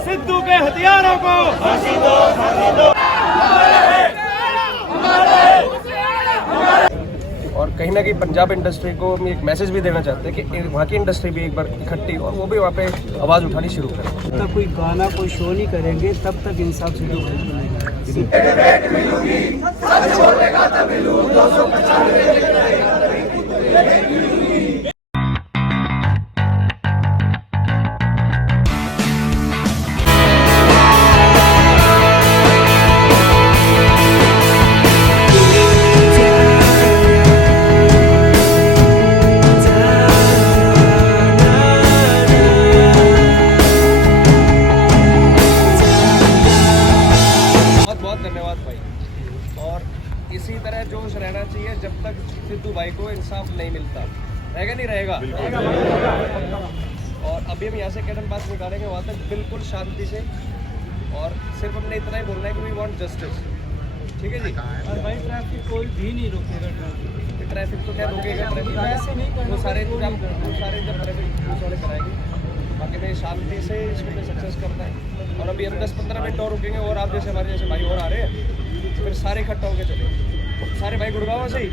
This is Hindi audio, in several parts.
सिद्धू के हथियारों को फांसी दो, फांसी दो। और कहीं ना कहीं पंजाब इंडस्ट्री को हम एक मैसेज भी देना चाहते हैं कि वहाँ की इंडस्ट्री भी एक बार इकट्ठी और वो भी वहाँ पे आवाज़ उठानी शुरू करें। जब तक कोई गाना कोई शो नहीं करेंगे तब तक इंसाफ से इसी तरह जोश रहना चाहिए जब तक सिद्धू भाई को इंसाफ नहीं मिलता। रहेगा नहीं रहेगा? और अभी हम यहाँ से कैडन पास निकालेंगे वहाँ तक बिल्कुल शांति से, और सिर्फ हमने इतना ही बोलना है कि वी वांट जस्टिस। ठीक है जी। और भाई ट्रैफिक कोई भी नहीं रोकेगा। ट्रैफिक तो क्या रोकेगा? ट्रैफिक वो सारे इंतजाम जब ट्रैफिक पुलिस वाले कराएंगे। बाकी मैं शांति से इसको मैं सक्सेस करता है। और अभी हम 10-15 मिनट और रुकेंगे, और आप जैसे हमारे जैसे भाई और आ रहे हैं, फिर सारे इकट्ठा होकर चले। सारे भाई गुड़गांव से ही,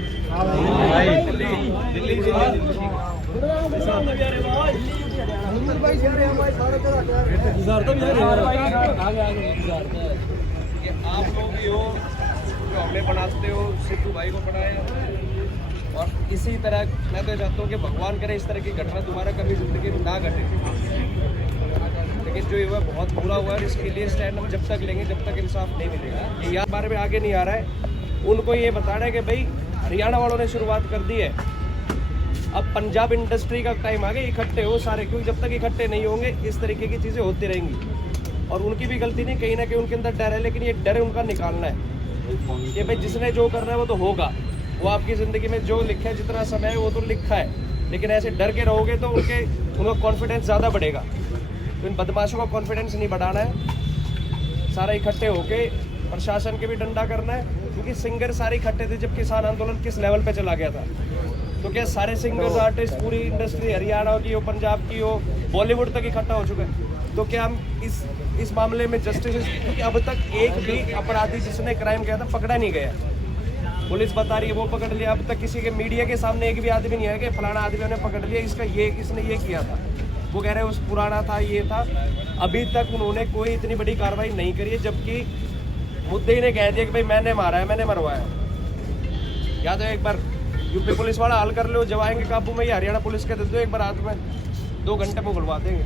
दिल्ली ये आप लोग ही हो जो हमें बनाते हो, सिद्धू भाई को बनाया। और इसी तरह मैं तो चाहता हूँ कि भगवान करे इस तरह की घटना दोबारा कभी जिंदगी में ना घटे, लेकिन जो ये हुआ बहुत बुरा हुआ है। इसके लिए स्टैंड हम जब तक लेंगे जब तक इंसाफ नहीं मिलेगा। ये यार बारे में आगे नहीं आ रहा है, उनको ये बताना है कि भाई हरियाणा वालों ने शुरुआत कर दी है, अब पंजाब इंडस्ट्री का टाइम आ गया, इकट्ठे हो सारे, क्योंकि जब तक इकट्ठे नहीं होंगे इस तरीके की चीज़ें होती रहेंगी। और उनकी भी गलती नहीं, कहीं ना कहीं उनके अंदर डर है, लेकिन ये डर उनका निकालना है कि भाई जिसने जो करना है वो तो होगा। वो आपकी ज़िंदगी में जो लिखा है, जितना समय है वो तो लिखा है, लेकिन ऐसे डर के रहोगे तो उनका कॉन्फिडेंस ज़्यादा बढ़ेगा। तो इन बदमाशों का कॉन्फिडेंस नहीं बढ़ाना है, सारा इकट्ठे होके प्रशासन के भी डंडा करना है। क्योंकि सिंगर सारे इकट्ठे थे जब किसान आंदोलन किस लेवल पे चला गया था। तो क्या सारे सिंगर्स, आर्टिस्ट, पूरी इंडस्ट्री हरियाणा की हो, पंजाब की हो, बॉलीवुड तक इकट्ठा हो चुका है। तो क्या हम इस मामले में जस्टिस, क्योंकि अब तक एक भी अपराधी जिसने क्राइम किया था पकड़ा नहीं गया। पुलिस बता रही है वो पकड़ लिया, अब तक किसी के मीडिया के सामने एक भी आदमी नहीं है कि फलाना आदमी ने पकड़ लिया, इसने ये किया था। वो कह रहे हैं उस पुराना था, ये था। अभी तक उन्होंने कोई इतनी बड़ी कार्रवाई नहीं करी है, जबकि मुद्दे ही ने कह दिया कि भाई मैंने मारा है, मैंने मरवाया। या तो एक बार यूपी पुलिस वाला हल कर लो, जब आएंगे काबू में, या हरियाणा पुलिस के दे दो एक बार हाथ में, 2 घंटे में खुलवा देंगे।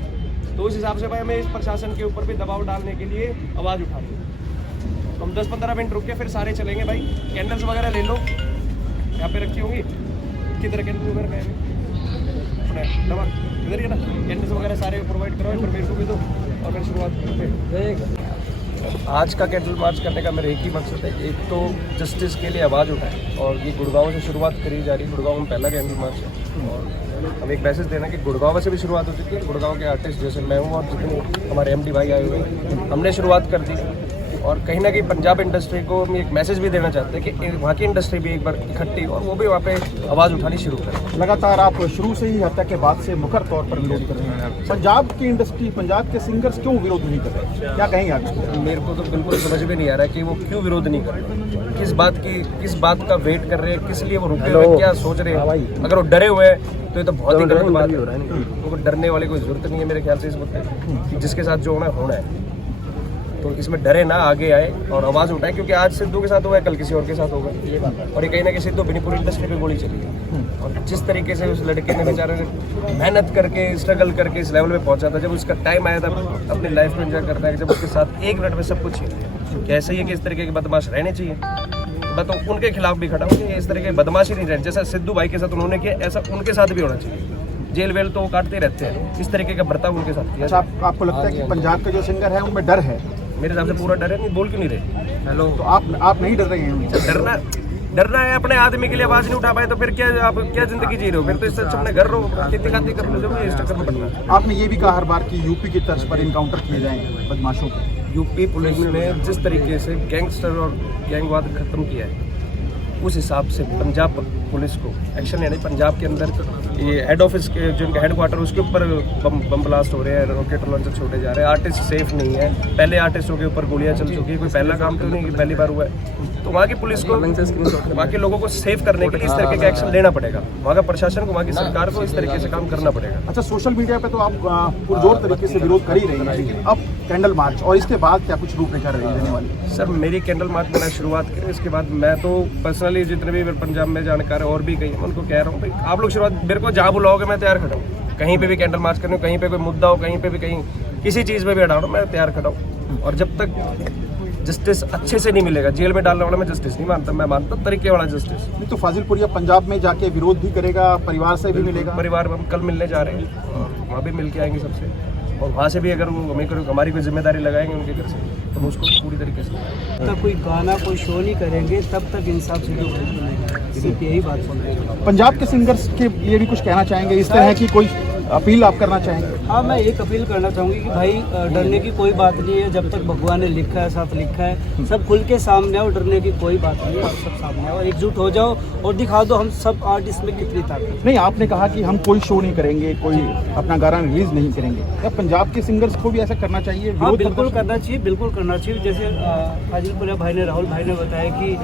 तो उस हिसाब से भाई हमें इस प्रशासन के ऊपर भी दबाव डालने के लिए आवाज़ उठानी है। तो हम 10-15 मिनट रुक के फिर सारे चलेंगे। भाई कैंडल्स वगैरह ले लो, यहाँ पे रखी होंगी, किधर कैंडल वगैरह दवा इधर ही ना, कैंडल्स वगैरह सारे प्रोवाइड करो, फिर मेरे को भी दो, और फिर शुरुआत करते। आज का कैंडल मार्च करने का मेरा एक ही मकसद है, एक तो जस्टिस के लिए आवाज़ उठाएं, और ये गुड़गांव से शुरुआत करी जा रही है। गुड़गांव में पहला कैंडल मार्च है, और हम एक मैसेज देना कि गुड़गांव से भी शुरुआत हो चुकी है। गुड़गांव के आर्टिस्ट जैसे मैं हूँ और जितने हमारे एमडी भाई आए हुए हैं, हमने शुरुआत कर दी। और कहीं ना कहीं पंजाब इंडस्ट्री को हम एक मैसेज भी देना चाहते हैं कि वहाँ की इंडस्ट्री भी एक बार इकट्ठी और वो भी वहाँ पे आवाज़ उठानी शुरू करें। लगातार आप शुरू से ही हत्या के बाद से मुखर तौर पर विरोध कर रहे हैं। पंजाब की इंडस्ट्री, पंजाब के सिंगर्स क्यों विरोध नहीं कर रहे, क्या कहेंगे आप? मेरे को तो बिल्कुल समझ में नहीं आ रहा है कि वो क्यों विरोध नहीं कर रहे, किस बात का वेट कर रहे हैं, किस लिए वो रुके हुए, क्या सोच रहे हैं। अगर वो डरे हुए हैं तो ये तो बहुत ही गलत बात है। उनको डरने वाली कोई जरूरत नहीं है मेरे ख्याल से इस मुद्दे, जिसके साथ जो होना है। तो इसमें डरे ना, आगे आए और आवाज़ उठाए, क्योंकि आज सिद्धू के साथ हुआ है, कल किसी और के साथ होगा। और ये कहीं ना कहीं सिद्धू अपनी पूरी इंडस्ट्री पे गोली चली है। और जिस तरीके से उस लड़के ने बेचारे ने मेहनत करके, स्ट्रगल करके इस लेवल पे पहुंचा था, जब उसका टाइम आया था अपनी लाइफ में एंजॉय करता है, जब उसके साथ 1 मिनट में सब कुछ है। कैसे ही है कि इस तरीके के बदमाश रहने चाहिए। मैं तो उनके खिलाफ भी खड़ा हूँ कि इस तरीके के बदमाशी नहीं रहने, जैसा सिद्धू भाई के साथ उन्होंने किया ऐसा उनके साथ भी होना चाहिए। जेल वेल तो वो काटते रहते हैं, इस तरीके का बर्ताव उनके साथ किया। आपको लगता है कि पंजाब के जो सिंगर है उनमें डर है? मेरे हिसाब से पूरा डर है। नहीं बोल क्यों नहीं रहे? हेलो, तो आप नहीं डर रहे हैं? डरना है अपने आदमी के लिए आवाज नहीं उठा पाए तो फिर क्या, आप क्या जिंदगी जी रहे हो? फिर तो इससे अच्छा अपने घर रहो, खेती खाती कर लो, इस चक्कर में पड़ना। आपने ये भी कहा हर बार कि यूपी की तर्ज पर इनकाउंटर किए जाएंगे बदमाशों को। यूपी पुलिस ने जिस तरीके से गैंगस्टर और गैंगवाद खत्म किया है, उस हिसाब से पंजाब पुलिस को एक्शन लेना। पंजाब के अंदर ये हेड ऑफिस के जो इनका हेडक्वार्टर उसके ऊपर बम ब्लास्ट हो रहे हैं, रॉकेट लॉन्चर छोड़े जा रहे हैं। आर्टिस्ट सेफ नहीं है, पहले आर्टिस्टों के ऊपर गोलियां चल चुकी है, कोई पहला काम तो नहीं कि पहली बार हुआ है। तो वहाँ की पुलिस को, वहाँ के लोगों को सेव करने के लिए इस तरीके का एक्शन लेना पड़ेगा। वहाँ का प्रशासन को, वहाँ की सरकार को इस तरीके से काम करना पड़ेगा। अच्छा, सोशल मीडिया पे तो आप पुरजोर तरीके से विरोध कर ही रहे हैं, अब कैंडल मार्च और इसके बाद क्या कुछ रूपरेखा रहने वाली? सर, मेरी कैंडल मार्च मैंने शुरुआत की, इसके बाद मैं तो पर्सनली जितने भी पंजाब में जानकार है और भी कहीं, उनको कह रहा हूँ भाई आप लोग शुरुआत, मेरे को जहाँ बुलाओगे मैं तैयार खड़ा हूँ। कहीं पे भी कैंडल मार्च करने, कहीं पे कोई मुद्दा हो, कहीं पे भी कहीं किसी चीज़ में भी अड़ा, मैं तैयार खड़ा हूँ। और जब तक जस्टिस अच्छे से नहीं मिलेगा, जेल में डालने वाला मैं जस्टिस नहीं मानता, मैं मानता तरीके वाला जस्टिस। नहीं तो फाजिलपुरिया पंजाब में जाके विरोध भी करेगा, परिवार से भी मिलेगा? परिवार में हम कल मिलने जा रहे हैं और वहाँ भी मिल के आएंगे सबसे, और वहाँ से भी अगर वो हमारी कोई जिम्मेदारी लगाएंगे उनके घर से, तो हम उसको पूरी तरीके से। तब कोई गाना, कोई शो नहीं करेंगे, तब तक इंसाफ से जो नहीं, सिर्फ यही बात बोल रहे हैं। पंजाब के सिंगर्स के लिए भी कुछ कहना चाहेंगे, इस तरह की कोई अपील आप करना चाहेंगे? हाँ, मैं एक अपील करना चाहूँगी कि भाई डरने की कोई बात नहीं है। जब तक भगवान ने लिखा है, साथ लिखा है, सब खुल के सामने आओ, डरने की कोई बात नहीं है। आप सब सामने आओ, एकजुट हो जाओ और दिखा दो हम सब आर्टिस्ट में कितनी ताकत। नहीं, आपने कहा कि हम कोई शो नहीं करेंगे, कोई अपना गाना रिलीज नहीं करेंगे, क्या पंजाब के सिंगर्स को भी ऐसा करना चाहिए? हाँ, बिल्कुल करना चाहिए, बिल्कुल करना चाहिए। जैसे फाजिलपुरिया भाई ने, राहुल भाई ने बताया कि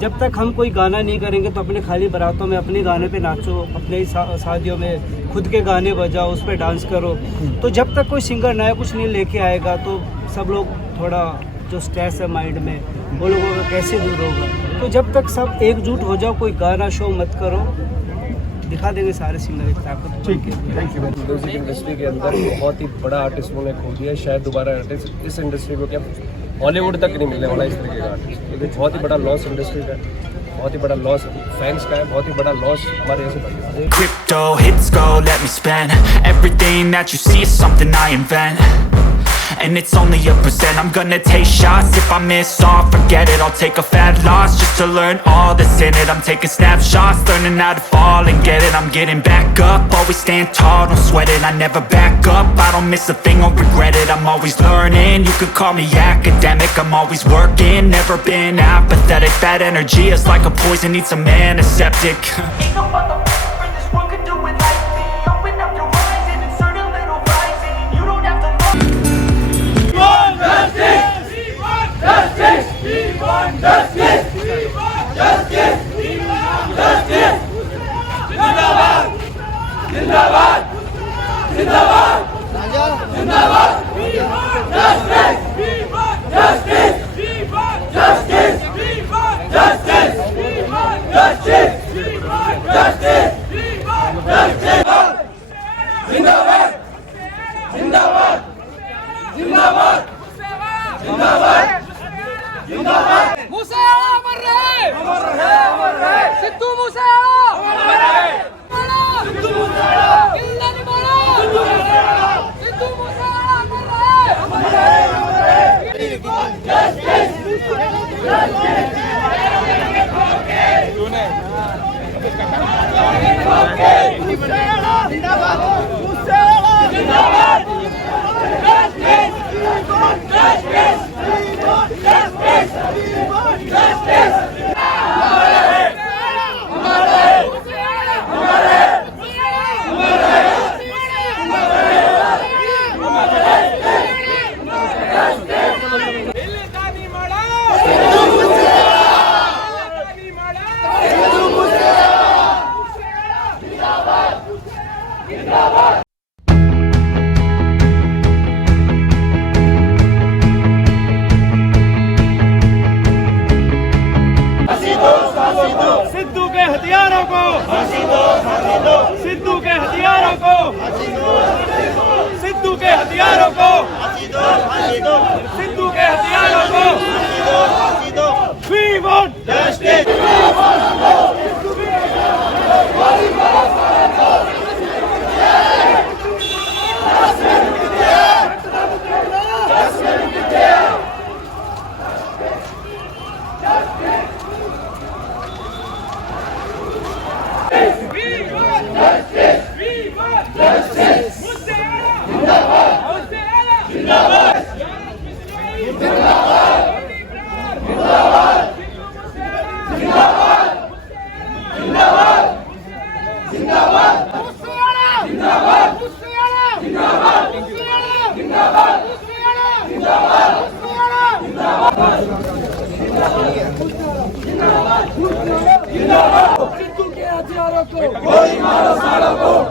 जब तक हम कोई गाना नहीं करेंगे तो अपने खाली बारातों में अपने गाने पे नाचो, अपने शादियों में खुद के गाने बजाओ, उस पर डांस करो। तो जब तक कोई सिंगर नया कुछ नहीं लेके आएगा तो सब लोग थोड़ा जो स्ट्रेस है माइंड में, वो लोगों का कैसे दूर होगा। तो जब तक सब एकजुट हो जाओ, कोई गाना शो मत करो, दिखा देंगे सारे सिंगर एक ताकत। ठीक है, थैंक यू। म्यूजिक इंडस्ट्री के अंदर बहुत ही बड़ा आर्टिस्ट उन्होंने खो दिया है, शायद दोबारा आर्टिस्ट इस इंडस्ट्री को क्या हॉलीवुड तक नहीं मिलने वाला इस तरीके का आर्टिस्ट, क्योंकि बहुत ही बड़ा लॉस इंडस्ट्री का है, बहुत ही बड़ा लॉस फैंस का है, बहुत ही बड़ा लॉस हमारे ऐसे। Crypto hits go, let me spend everything that you see is something I invent, and it's only a percent. I'm gonna take shots, if I miss all, forget it. I'll take a fat loss just to learn all that's in it. I'm taking snapshots, learning how to fall and get it. I'm getting back up, always stand tall, don't sweat it. I never back up, I don't miss a thing or regret it. I'm always learning, you could call me academic. I'm always working, never been apathetic. That energy is like a poison, needs some antiseptic. Ain't no motherfucker in this world could do it like me. Open up your eyes and insert a little rising. You don't have to Moosewala अमर रहे, अमर रहे। सिद्धू मूसेवाला अमर रहे, सिद्धू मूसेवाला जिंदा नहीं बोला, सिद्धू मूसेवाला अमर रहे, अमर रहे।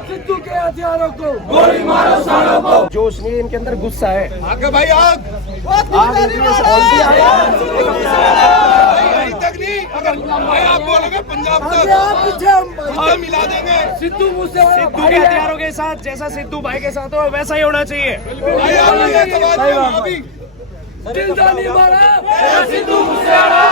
सिद्धू के हथियारों को जोश नहीं है इनके अंदर, गुस्सा है। आगे भाई आग आग इनकी ऑलरेडी है। तक नहीं, अगर भाई आप बोलोगे पंजाब तक हम मिला देंगे। सिद्धू मूसेवाला सिद्धू के हथियारों के साथ जैसा सिद्धू भाई के साथ हो वैसा ही होना चाहिए। जिंदा नहीं मारा सिद्धू मूसेवाला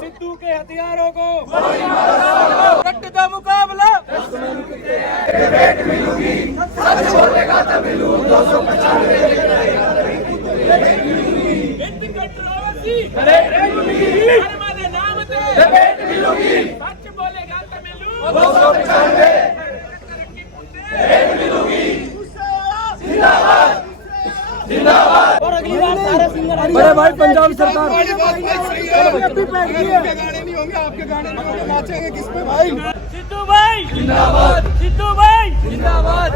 सिद्धू के हथियारों को रक्त का मुकाबला सच बोलेगा बड़े भाई पंजाब सरकार गाने नहीं होंगे, आपके गाने नहीं होंगे, नाचेंगे किस पे भाई? सिद्धू भाई जिंदाबाद, सिद्धू भाई जिंदाबाद।